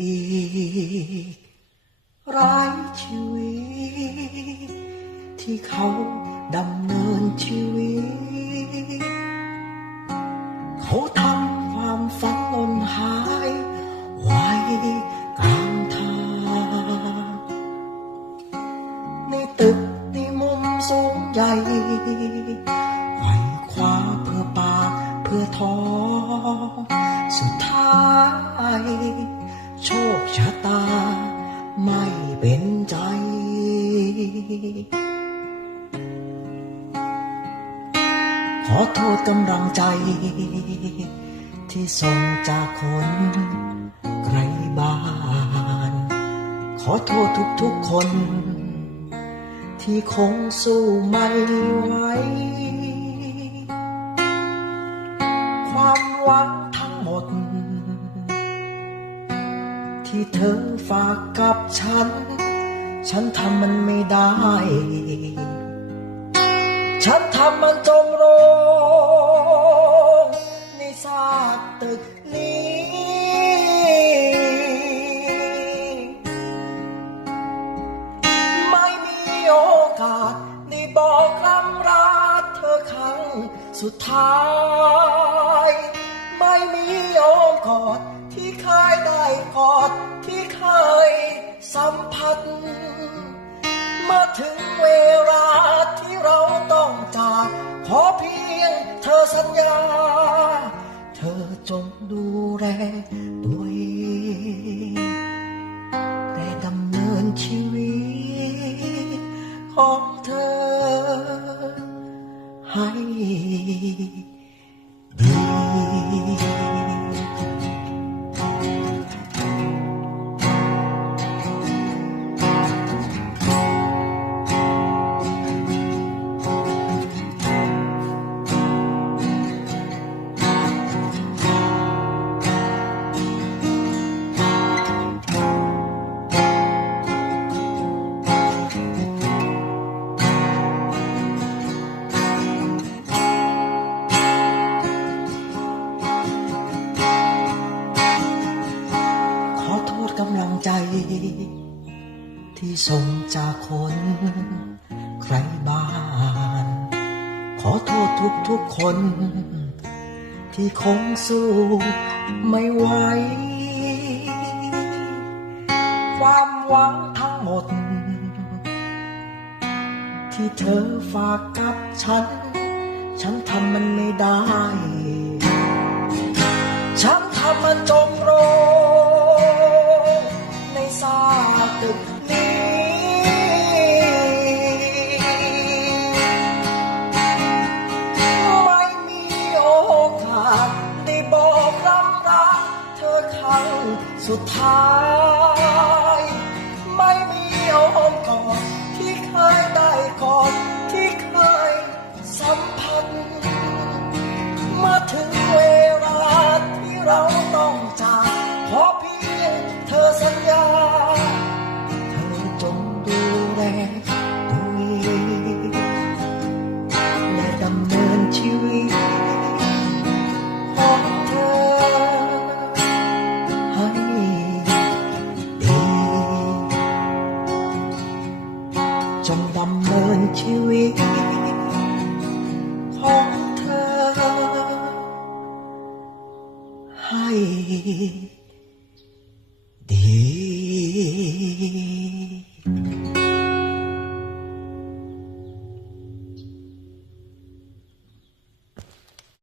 อีกหลายชีวิต ที่เขาดำเนินชีวิต เขาทำความฝันลนหายไว้กลางทางในตึกในมุมสูงใหญ่ไขว่คว้าเพื่อปากเพื่อท้อสุดท้าย โชคชะตาไม่เป็นใจ ขอโทษกำลังใจ ที่ส่งจากคนไกลบ้าน ขอโทษทุกๆคน ที่คงสู้ไม่ไหว เธอฝากกับฉัน ฉันทำมันไม่ได้ ฉันทำมันจมโรงในซากตึกนี้ ไม่มีโอกาสได้บอกคำรักเธอครั้งสุดท้าย ไม่มีโอกกอดที่เคยได้กอด สัมผัส มาถึงเวลาที่เราต้องจากขอเพียงเธอสัญญา เธอจงดูแลตัว ที่ส่งจากคนใครบ้าน ขอโทษทุกทุกๆคน ที่คงสู้ไม่ไหว ความหวังทั้งหมด ที่เธอฝากกับฉัน ฉันทำมันไม่ได้ ฉันทำมันจมโรง งสุ ชีวิตของเธอ ให้ดี